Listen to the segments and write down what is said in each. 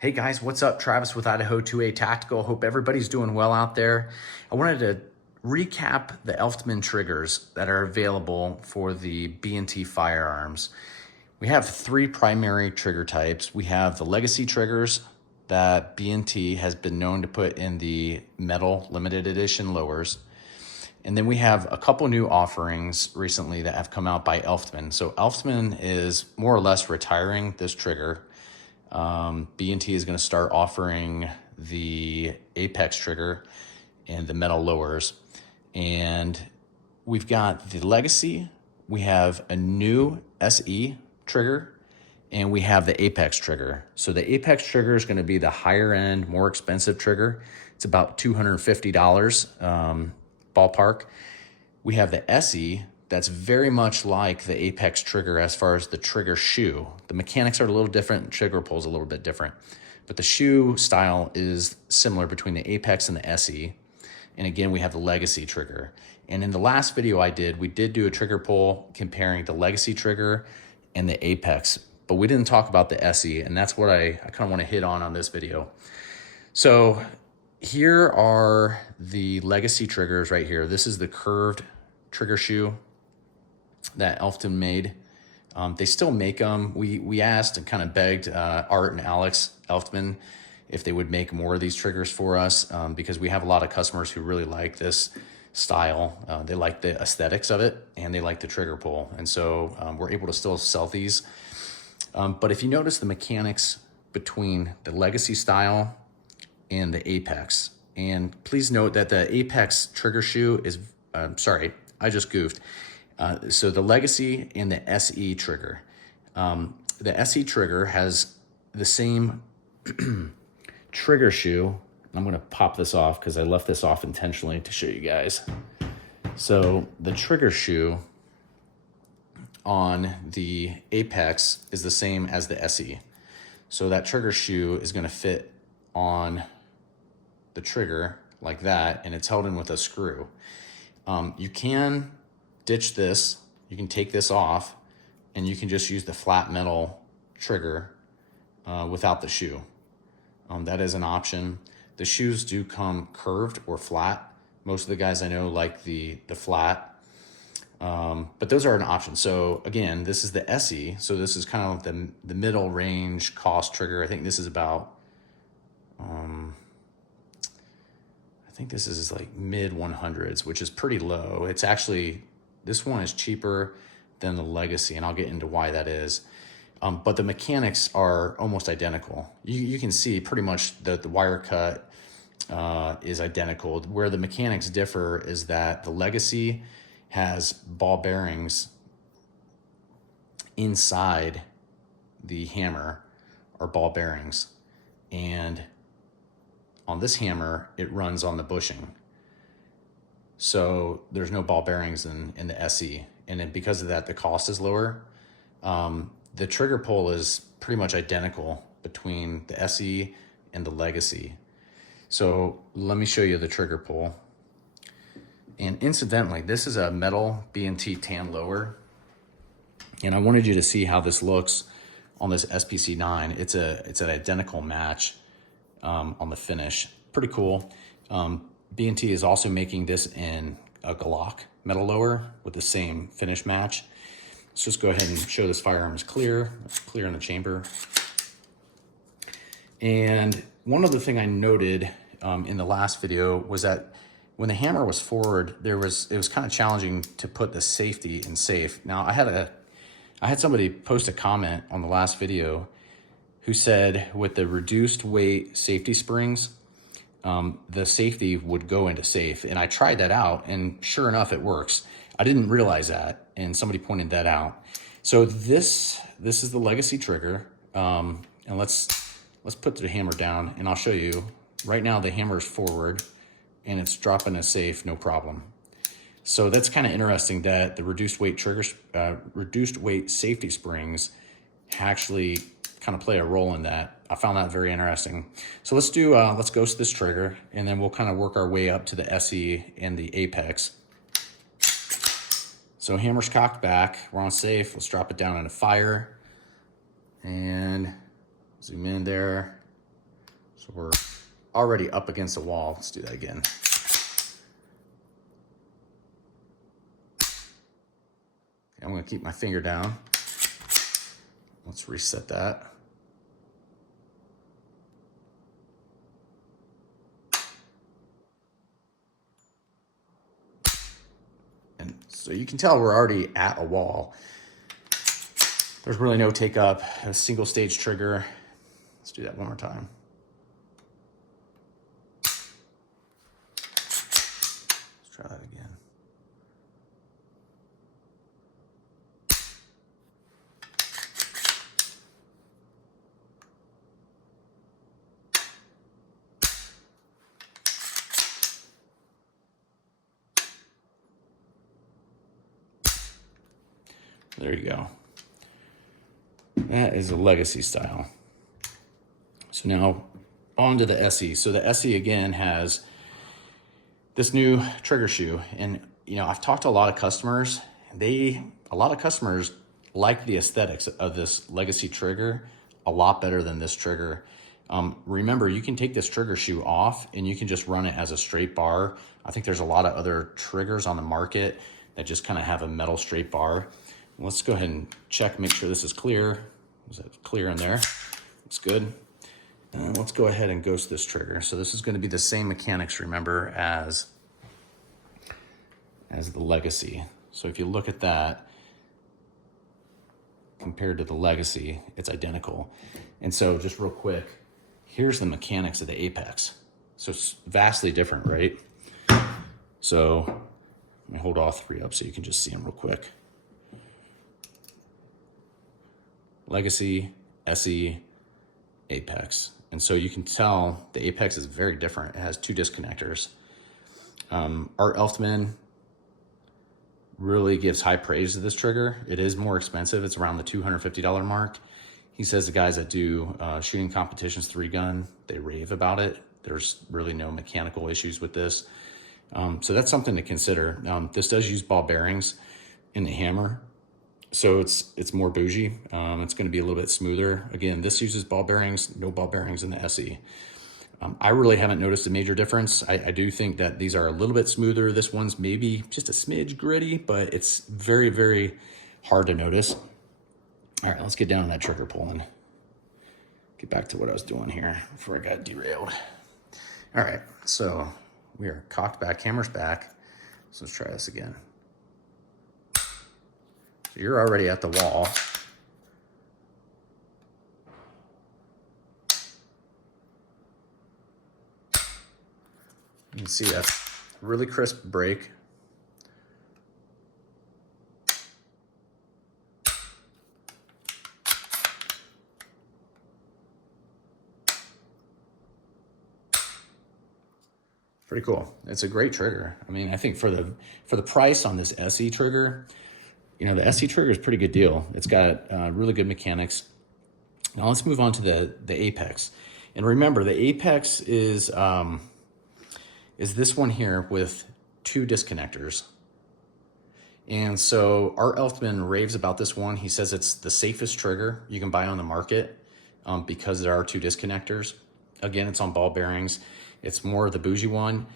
Hey guys, what's up? Travis with Idaho 2A Tactical. Hope everybody's doing well out there. I wanted to recap the Elftmann triggers that are available for the B&T firearms. We have three primary trigger types. We have the legacy triggers that B&T has been known to put in the metal limited edition lowers. And then we have a couple new offerings recently that have come out by Elftmann. So Elftmann is more or less retiring this trigger. B&T is going to start offering the Apex trigger and the metal lowers. And we've got the Legacy, we have a new SE trigger, and we have the Apex trigger. So the Apex trigger is going to be the higher end, more expensive trigger. It's about $250 ballpark. We have the SE that's very much like the Apex trigger as far as the trigger shoe. The mechanics are a little different, trigger pull's a little bit different, but the shoe style is similar between the Apex and the SE. And again, we have the Legacy trigger. And in the last video I did, we did do a trigger pull comparing the Legacy trigger and the Apex, but we didn't talk about the SE, and that's what I kind of want to hit on this video. So here are the Legacy triggers right here. This is the curved trigger shoe that Elftmann made. They still make them. We asked and kind of begged Art and Alex Elftmann if they would make more of these triggers for us because we have a lot of customers who really like this style. They like the aesthetics of it and they like the trigger pull. And so we're able to still sell these. But if you notice the mechanics between the Legacy style and the Apex, and please note that the Apex trigger shoe is, sorry, I just goofed. So the Legacy and the SE trigger. The SE trigger has the same trigger shoe. I'm gonna pop this off because I left this off intentionally to show you guys. So the trigger shoe on the Apex is the same as the SE. So that trigger shoe is gonna fit on the trigger like that, and it's held in with a screw. You can ditch this, you can take this off, and you can just use the flat metal trigger without the shoe. That is an option. The shoes do come curved or flat. Most of the guys I know like the flat, but those are an option. So again, this is the SE, so this is kind of the middle range cost trigger. I think this is about, I think this is like mid 100s, which is pretty low. It's actually, this one is cheaper than the Legacy, and I'll get into why that is. But the mechanics are almost identical. You can see pretty much the wire cut is identical. Where the mechanics differ is that the Legacy has ball bearings inside the hammer, or ball bearings, and on this hammer, it runs on the bushing. So there's no ball bearings in the SE. And then because of that, the cost is lower. The trigger pull is pretty much identical between the SE and the Legacy. So let me show you the trigger pull. And incidentally, this is a metal B&T tan lower. And I wanted you to see how this looks on this SPC9. It's an identical match on the finish. Pretty cool. B&T is also making this in a Glock metal lower with the same finish match. Let's just go ahead and show this firearm is clear. It's clear in the chamber. And one other thing I noted in the last video was that when the hammer was forward, it was kind of challenging to put the safety in safe. Now I had somebody post a comment on the last video who said with the reduced weight safety springs, the safety would go into safe. And I tried that out, and sure enough, it works. I didn't realize that, and somebody pointed that out. So this is the Legacy trigger, and let's put the hammer down, and I'll show you. Right now, the hammer is forward, and it's dropping a safe, no problem. So that's kind of interesting that the reduced weight triggers, reduced weight safety springs actually kind of play a role in that. I found that very interesting. So let's ghost this trigger, and then we'll kind of work our way up to the SE and the Apex. So hammer's cocked back, we're on safe. Let's drop it down into fire and zoom in there. So we're already up against the wall. Let's do that again. Okay, I'm gonna keep my finger down. Let's reset that. And so you can tell we're already at a wall. There's really no take up, a single stage trigger. Let's do that one more time. Let's try that again. There you go. That is a legacy style. So now on to the SE. So the SE again has this new trigger shoe. And you know, I've talked to a lot of customers. A lot of customers like the aesthetics of this legacy trigger a lot better than this trigger. Remember, you can take this trigger shoe off and you can just run it as a straight bar. I think there's a lot of other triggers on the market that just kind of have a metal straight bar. Let's go ahead and check, make sure this is clear. Is that clear in there? Looks good. Let's go ahead and ghost this trigger. So this is going to be the same mechanics, remember, as the legacy. So if you look at that, compared to the legacy, it's identical. And so just real quick, here's the mechanics of the Apex. So it's vastly different, right? So let me hold all three up so you can just see them real quick. Legacy, SE, Apex. And so you can tell the Apex is very different. It has two disconnectors. Art Elftmann really gives high praise to this trigger. It is more expensive. It's around the $250 mark. He says the guys that do shooting competitions 3-gun, they rave about it. There's really no mechanical issues with this. So that's something to consider. This does use ball bearings in the hammer. So it's more bougie. It's going to be a little bit smoother. Again, this uses ball bearings, no ball bearings in the SE. I really haven't noticed a major difference. I do think that these are a little bit smoother. This one's maybe just a smidge gritty, but it's very, very hard to notice. All right, let's get down to that trigger pull and get back to what I was doing here before I got derailed. All right, so we are cocked back, camera's back. So let's try this again. So you're already at the wall. You can see that's a really crisp break. Pretty cool. It's a great trigger. I mean, I think for the price on this SE trigger, you know, the SE trigger is a pretty good deal. It's got really good mechanics. Now let's move on to the Apex. And remember, the Apex is this one here with two disconnectors. And so Art Elftmann raves about this one. He says it's the safest trigger you can buy on the market because there are two disconnectors. Again, it's on ball bearings. It's more the bougie one.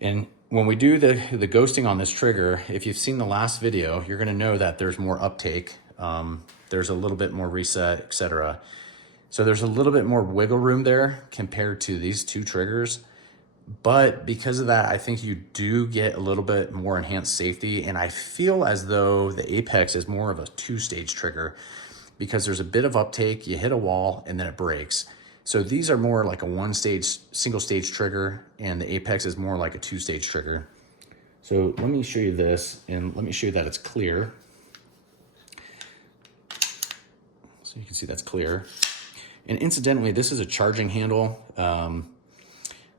And when we do the ghosting on this trigger, if you've seen the last video, you're gonna know that there's more uptake. There's a little bit more reset, etc. So there's a little bit more wiggle room there compared to these two triggers. But because of that, I think you do get a little bit more enhanced safety. And I feel as though the Apex is more of a two-stage trigger because there's a bit of uptake, you hit a wall, and then it breaks. So these are more like a one-stage, single-stage trigger, and the Apex is more like a two-stage trigger. So let me show you this, and let me show you that it's clear. So you can see that's clear. And incidentally, this is a charging handle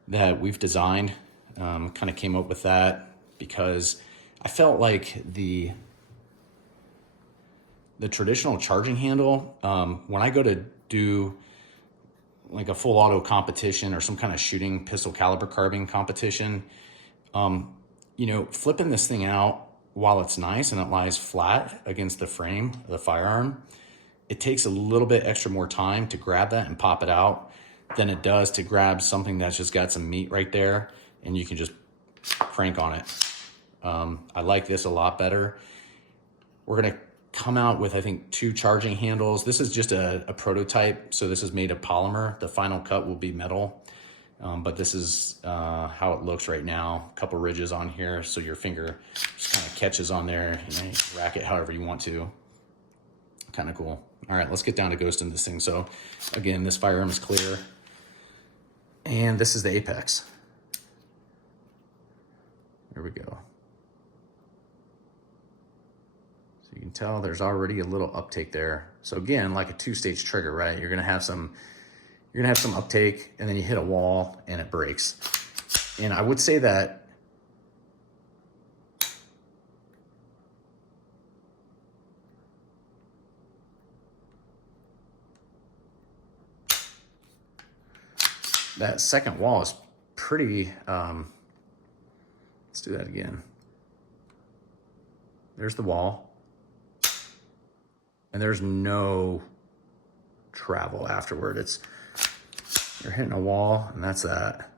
that we've designed. Kind of came up with that because I felt like the traditional charging handle, when I go to do like a full auto competition or some kind of shooting pistol caliber carbine competition, you know, flipping this thing out while it's nice and it lies flat against the frame of the firearm, it takes a little bit extra more time to grab that and pop it out. than it does to grab something that's just got some meat right there and you can just crank on it. I like this a lot better. We're gonna come out with, I think, 2 charging handles. This is just a prototype, so this is made of polymer. The final cut will be metal, but this is how it looks right now. A couple ridges on here, so your finger just kind of catches on there, and then you rack it however you want to. Kind of cool. All right, let's get down to ghosting this thing. So again, this firearm is clear, and this is the apex. There we go. So you can tell there's already a little uptake there. So again, like a 2-stage trigger, right? You're gonna have some uptake, and then you hit a wall and it breaks. And I would say that that second wall is pretty, let's do that again. There's the wall, and there's no travel afterward. You're hitting a wall, and that's that.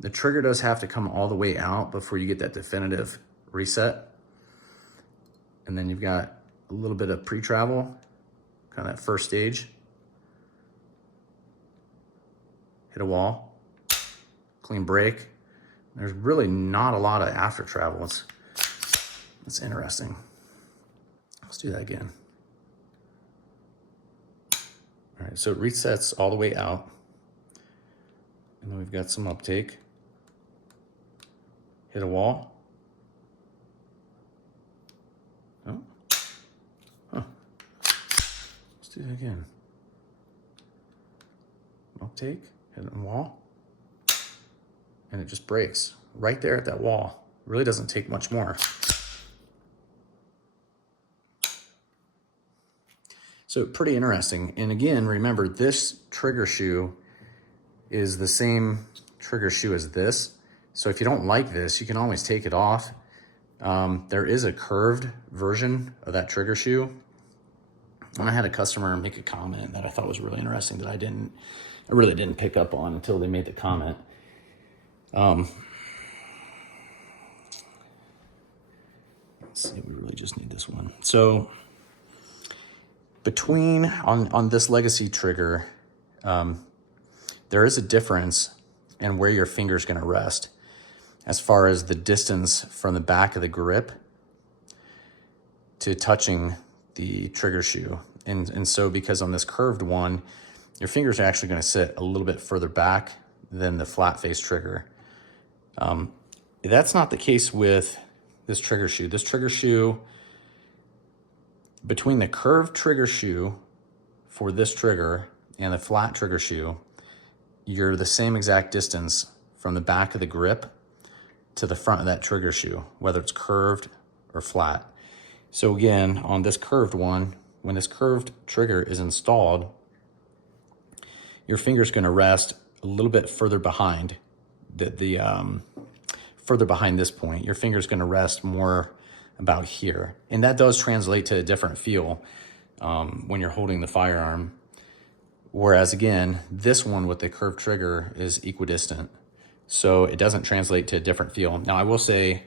The trigger does have to come all the way out before you get that definitive reset. And then you've got a little bit of pre-travel, kind of that first stage. Hit a wall, clean break. There's really not a lot of after travel. It's interesting. Let's do that again. All right, so it resets all the way out. And then we've got some uptake. Hit a wall. Oh. Huh. Let's do that again. Uptake. Hit a wall, and it just breaks right there at that wall. Really doesn't take much more. So pretty interesting. And again, remember, this trigger shoe is the same trigger shoe as this. So if you don't like this, you can always take it off. There is a curved version of that trigger shoe. And I had a customer make a comment that I thought was really interesting that I really didn't pick up on until they made the comment. Let's see, we really just need this one. So between, on this legacy trigger, there is a difference in where your finger's gonna rest as far as the distance from the back of the grip to touching the trigger shoe. And so because on this curved one, your fingers are actually gonna sit a little bit further back than the flat face trigger. That's not the case with this trigger shoe. This trigger shoe, between the curved trigger shoe for this trigger and the flat trigger shoe, you're the same exact distance from the back of the grip to the front of that trigger shoe, whether it's curved or flat. So again, on this curved one, when this curved trigger is installed, your finger's gonna rest a little bit further behind further behind this point. Your finger's gonna rest more about here. And that does translate to a different feel when you're holding the firearm. Whereas again, this one with the curved trigger is equidistant. So it doesn't translate to a different feel. Now I will say,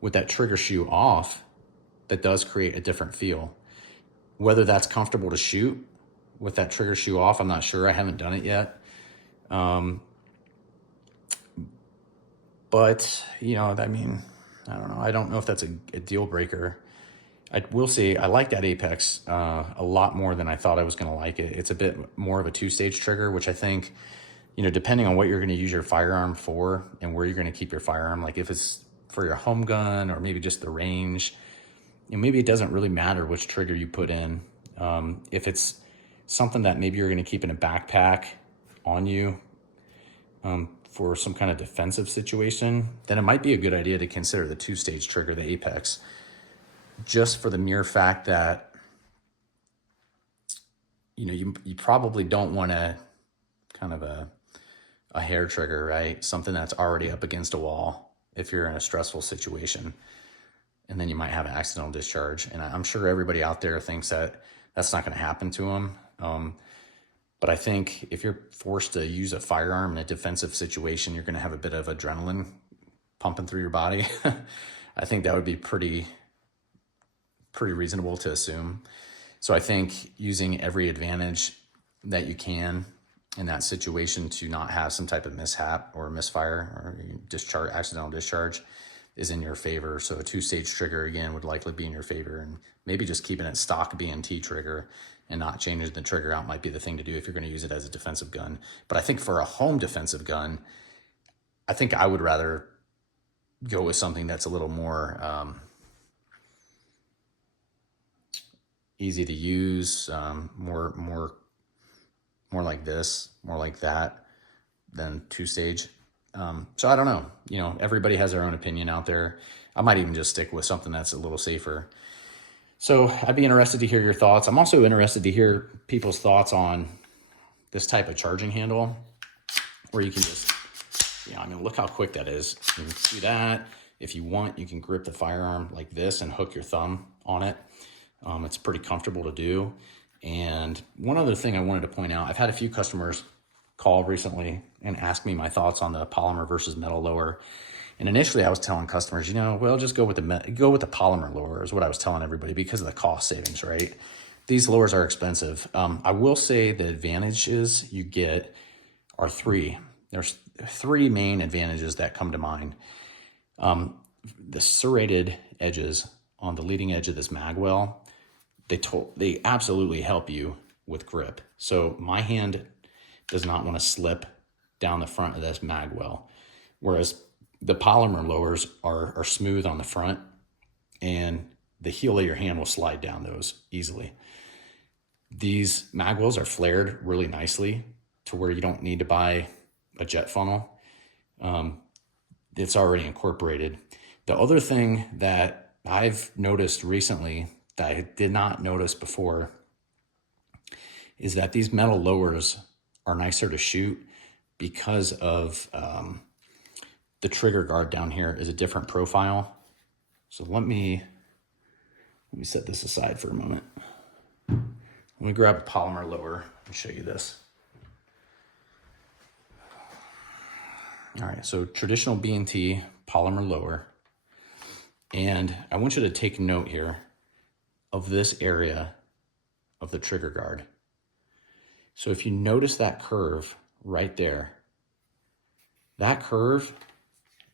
with that trigger shoe off, that does create a different feel. Whether that's comfortable to shoot with that trigger shoe off, I'm not sure. I haven't done it yet. But, you know, I mean, I don't know. I don't know if that's a deal breaker. I will say I like that Apex a lot more than I thought I was going to like it. It's a bit more of a 2-stage trigger, which I think, you know, depending on what you're going to use your firearm for and where you're going to keep your firearm, like if it's for your home gun or maybe just the range, you know, maybe it doesn't really matter which trigger you put in. If it's something that maybe you're going to keep in a backpack on you for some kind of defensive situation, then it might be a good idea to consider the 2-stage trigger, the Apex, just for the mere fact that, you know, you probably don't want a kind of a hair trigger, right? Something that's already up against a wall if you're in a stressful situation. And then you might have an accidental discharge. And I'm sure everybody out there thinks that That's not going to happen to them. But I think if you're forced to use a firearm in a defensive situation, you're going to have a bit of adrenaline pumping through your body. I think that would be pretty reasonable to assume. So I think using every advantage that you can in that situation to not have some type of mishap or misfire or accidental discharge is in your favor. So a 2-stage trigger, again, would likely be in your favor, and maybe just keeping it stock B&T trigger and not changing the trigger out might be the thing to do if you're going to use it as a defensive gun. But I think for a home defensive gun, I think I would rather go with something that's a little more easy to use, more like this, more like that than 2-stage. So I don't know, everybody has their own opinion out there. I might even just stick with something that's a little safer. So I'd be interested to hear your thoughts. I'm also interested to hear people's thoughts on this type of charging handle where you can just, look how quick that is. You can do that. If you want, you can grip the firearm like this and hook your thumb on it. It's pretty comfortable to do. And one other thing I wanted to point out, I've had a few customers call recently and ask me my thoughts on the polymer versus metal lower. And initially I was telling customers, just go with the polymer lower is what I was telling everybody because of the cost savings, right? These lowers are expensive. I will say the advantages you get are 3. There's 3 main advantages that come to mind. The serrated edges on the leading edge of this mag well, they absolutely help you with grip. So my hand does not want to slip down the front of this mag well, whereas the polymer lowers are smooth on the front, and the heel of your hand will slide down those easily. These mag wells are flared really nicely to where you don't need to buy a jet funnel. It's already incorporated. The other thing that I've noticed recently that I did not notice before is that these metal lowers are nicer to shoot because of the trigger guard down here is a different profile. So let me set this aside for a moment. Let me grab a polymer lower and show you this. All right, so traditional B&T polymer lower. And I want you to take note here of this area of the trigger guard. So if you notice that curve right there, that curve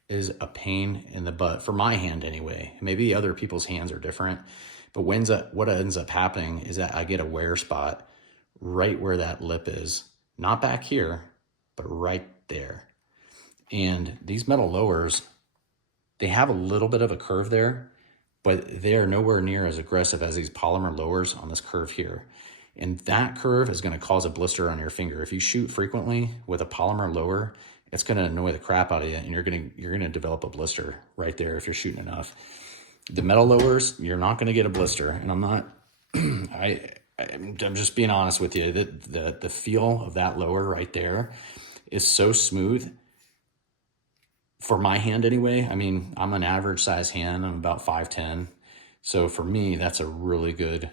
is a pain in the butt for my hand anyway. Maybe other people's hands are different, but what ends up happening is that I get a wear spot right where that lip is, not back here, but right there. And these metal lowers, they have a little bit of a curve there, but they are nowhere near as aggressive as these polymer lowers on this curve here. And that curve is going to cause a blister on your finger. If you shoot frequently with a polymer lower, it's going to annoy the crap out of you, and you're going to develop a blister right there if you're shooting enough. The metal lowers, you're not going to get a blister, and I'm not. I'm just being honest with you. The feel of that lower right there is so smooth. For my hand anyway, I'm an average size hand. I'm about 5'10". So for me, that's a really good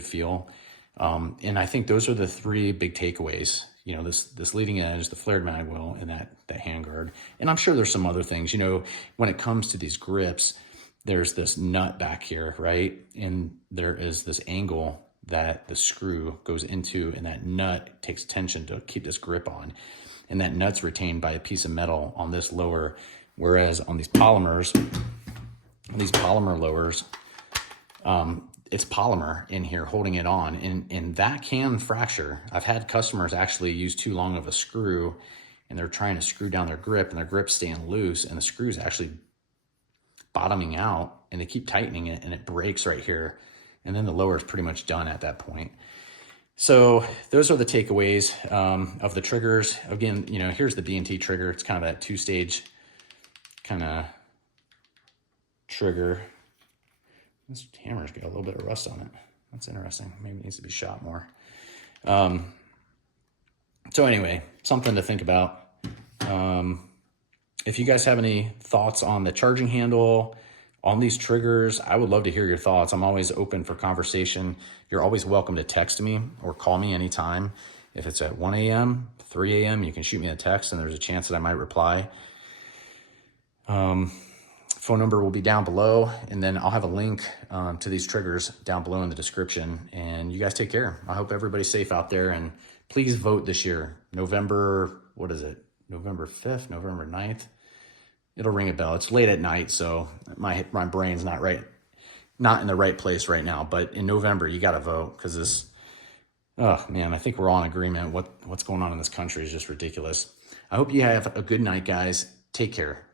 feel. And I think those are the 3 big takeaways. This leading edge, the flared mag well, and that handguard. And I'm sure there's some other things. When it comes to these grips, there's this nut back here, right? And there is this angle that the screw goes into, and that nut takes tension to keep this grip on. And that nut's retained by a piece of metal on this lower, whereas on these polymer lowers, it's polymer in here holding it on, and that can fracture. I've had customers actually use too long of a screw, and they're trying to screw down their grip, and their grip's staying loose, and the screw's actually bottoming out, and they keep tightening it, and it breaks right here, and then the lower is pretty much done at that point. So those are the takeaways of the triggers. Again, here's the B&T trigger. It's kind of that 2-stage kind of trigger. This hammer's got a little bit of rust on it. That's interesting. Maybe it needs to be shot more. So anyway, something to think about. If you guys have any thoughts on the charging handle on these triggers. I would love to hear your thoughts. I'm always open for conversation. You're always welcome to text me or call me anytime. If it's at 1 a.m., 3 a.m., you can shoot me a text and there's a chance that I might reply. Phone number will be down below, and then I'll have a link to these triggers down below in the description. And you guys take care. I hope everybody's safe out there, and please vote this year. November 5th, November 9th. It'll ring a bell. It's late at night, so my brain's not in the right place right now. But in November, you got to vote, because this, oh man, I think we're all in agreement. What's going on in this country is just ridiculous. I hope you have a good night, guys. Take care.